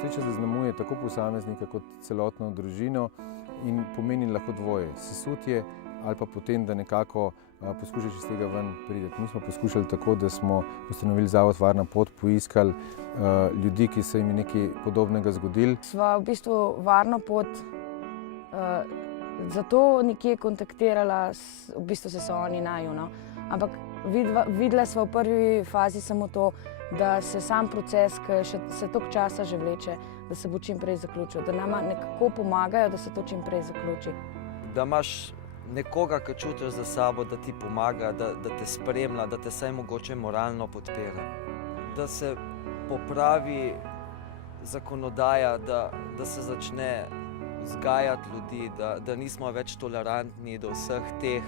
Nesreča zaznamuje tako posameznika kot celotno družino in pomeni lahko dvoje. Sesutje ali pa potem, da nekako poskušaš iz tega ven priti. Mi smo poskušali tako, da smo ustanovili Zavod Varna pot, poiskali ljudi, ki so jim nekaj podobnega zgodili. Sva v bistvu Varno pot zato nekje kontaktirala, v bistvu se oni naju, no. Ampak videla sva v prvi fazi samo to, da se sam proces, ki se toliko časa že vleče, da se bo čim prej zaključil, da nama nekako pomagajo, da se to čim prej zaključi. Da imaš nekoga, ki čutiš za sabo, da ti pomaga, da te spremlja, da te vsaj mogoče moralno podpira. Da se popravi zakonodaja, da se začne vzgajati ljudi, da nismo več tolerantni do vseh teh,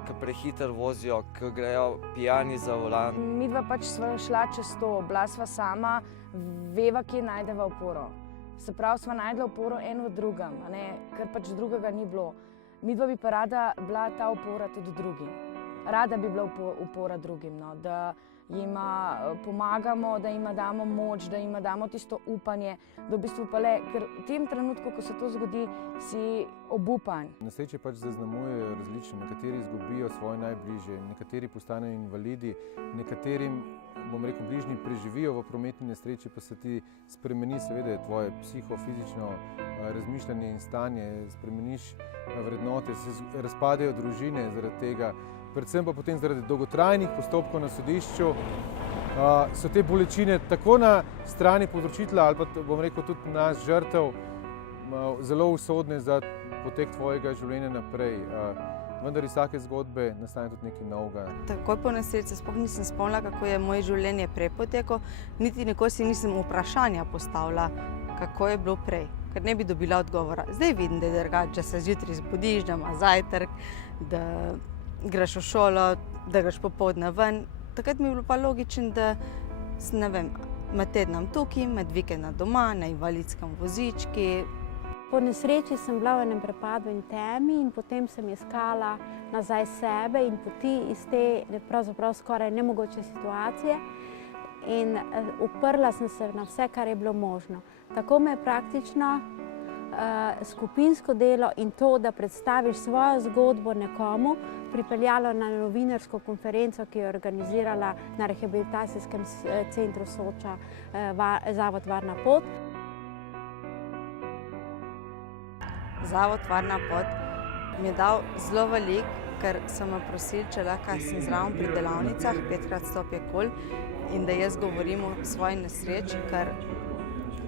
ki prehitro vozijo, ki grejo pijani za volan. Midva pač sva šla čez to, bila sva sama, veva, kje najdeva oporo. Se pravi, sva najdla oporo en v drugem, ker pač drugega ni bilo. Midva bi pa rada bila ta opora tudi drugim. Rada bi bila opora drugim, no, da jim pomagamo, da jim damo moč, da jim damo tisto upanje, da v bistvu pa le, ker v tem trenutku, ko se to zgodi, si obupan. Nesreče pač zaznamujejo različno. Nekateri izgubijo svoje najbližje, nekateri postanejo invalidi, nekaterim, bom rekel, bližnji preživijo v prometni nesreči, pa se ti spremeni seveda tvoje psihofizično razmišljanje in stanje, spremeniš vrednote, se razpadejo družine zaradi tega, predvsem pa potem zaradi dolgotrajnih postopkov na sodišču, so te bolečine tako na strani povzročitelja ali pa, bom rekel, tudi nas žrtev zelo usodne za potek tvojega življenja naprej. Vendar iz vsake zgodbe nastane tudi nekaj novega. Takoj po nesreči sploh nisem spomnila, kako je moje življenje prej poteklo, niti nikoli si nisem vprašanja postavila, kako je bilo prej, ker ne bi dobila odgovora. Zdaj vidim, da je drugače, da se zjutraj zbudiš, da imaš zajtrk, da greš v šolo, da greš popoldne ven. Takrat mi je bilo pa logično, da sem, ne vem, med tednom tukaj, med vikendom doma, na invalidskem vozički. Po nesreči sem bila v enem prepadu in temi in potem sem iskala nazaj sebe in poti iz te pravzaprav skoraj nemogoče situacije in uprla sem se na vse, kar je bilo možno. Tako me je praktično skupinsko delo in to, da predstaviš svojo zgodbo nekomu, pripeljalo na novinarsko konferenco, ki jo je organizirala na rehabilitacijskem centru Soča Zavod Varna pot. Zavod Varna pot mi je dal zelo veliko, ker so me prosili, če lahko sem zraven pri delavnicah, 5x stopje kol in da jaz govorim o svoji nesreči, ker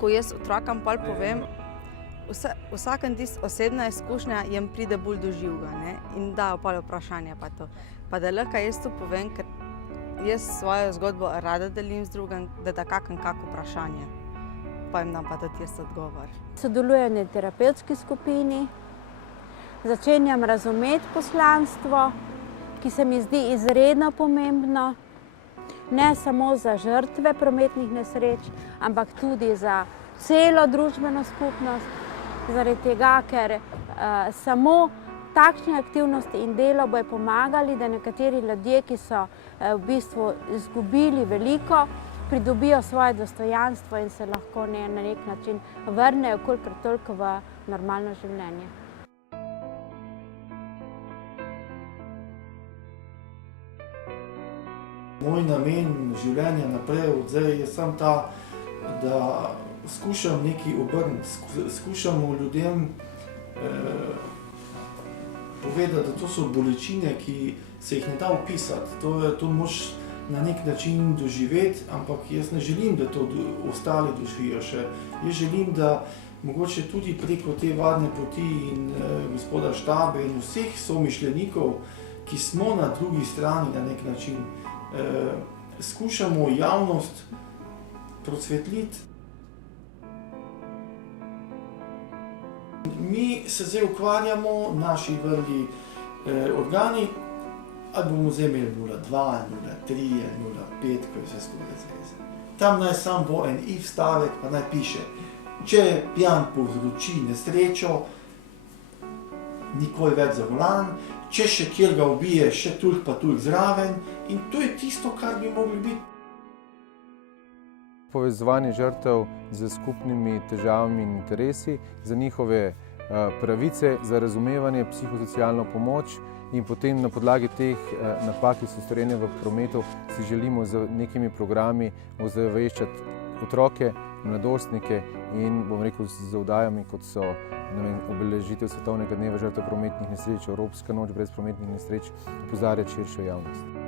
ko jaz otrokom pol povem, vsakem tist osebna izkušnja jim pride bolj do živega, ne, in dajo pol vprašanja pa to. Pa da lahko jaz to povem, ker jaz svojo zgodbo rada delim z drugim, da kakam kako vprašanje. Pa jim dam pa tudi jaz odgovor. Sodelujem v terapevtski skupini, začenjam razumeti poslanstvo, ki se mi zdi izredno pomembno, ne samo za žrtve prometnih nesreč, ampak tudi za celo družbeno skupnost, zaradi tega, ker samo takšne aktivnosti in delo bojo pomagali, da nekateri ljudje, ki so v bistvu izgubili veliko, pridobijo svoje dostojanstvo in se lahko na nek način vrnejo kolikor toliko v normalno življenje. Moj namen življenja naprej od zdaj je samo ta, da skušam nekaj obrniti, skušamo ljudem povedati, da to so bolečine, ki se jih ne da opisati. To moš na nek način doživeti, ampak jaz ne želim, da to ostali doživijo še. Jaz želim, da mogoče tudi preko te varne poti in gospoda Štabe in vseh somišljenikov, ki smo na drugi strani na nek način, skušamo javnost procvetliti. Mi se zdaj ukvarjamo, naši vrli organi, ali bomo zdaj imeli 0,2, 0,3, 0,5, ko je vse skupaj zveze. Tam naj sam bo en if stavek, pa naj piše, če pijan povzroči nesrečo, nikoli več za volan, če še kjer ga ubije, še toliko pa toliko zraven in to je tisto, kar bi mogli biti. povezovanje žrtev z skupnimi težavami in interesi, za njihove pravice, za razumevanje, psihosocialno pomoč in potem na podlagi teh napak, ki so storjene v prometu, si želimo z nekimi programi ozaveščati otroke, mladostnike in, bom rekel, z oddajami, kot so obeležitev Svetovnega dneva žrtev prometnih nesreč, Evropska noč brez prometnih nesreč, opozarjati širšo javnost.